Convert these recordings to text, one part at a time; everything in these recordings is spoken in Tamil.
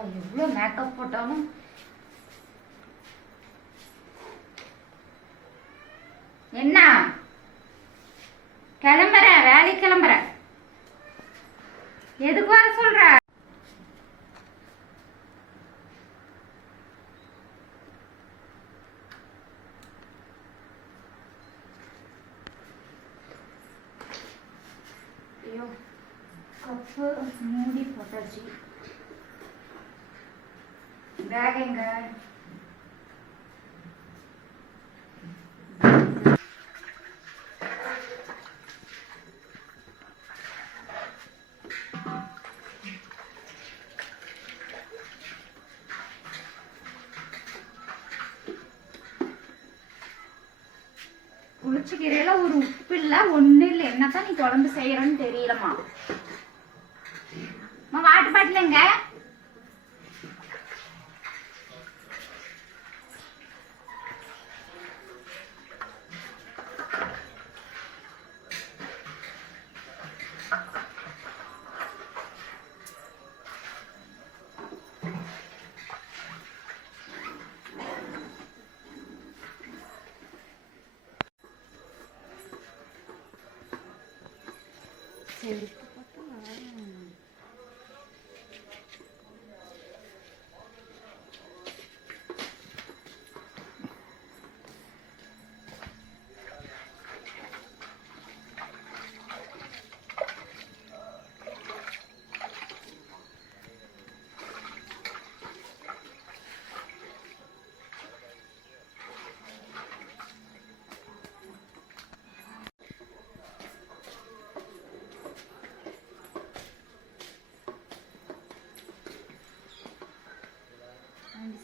எவ்வளோ மேக்கப் போட்டாலும். என்ன? கிளம்புற வேலைக்கு கிளம்புற. எதுக்கு வர சொல்ற? ஐயோ கப்பு மூடி போட்டாச்சு. பேக் எங்க புளிச்சக்கீரையில ஒரு உப்பு இல்ல ஒண்ணு இல்ல. என்னத்தான் நீ குழம்பு செய்யறன்னு தெரியலம்மா. அம்மா வாட்டு பாட்டிலங்க Sevdik.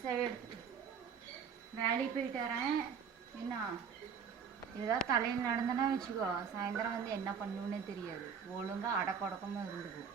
சரி. வேலைக்கு போயிட்டு வரேன். என்ன? ஏதாவது தலையில் நடந்தனா வச்சுக்கோ. சாயந்தரம் வந்து என்ன பண்ணுன்னே தெரியாது. ஒழுங்கா அடக்கொடக்கமாக இருந்துக்கும்.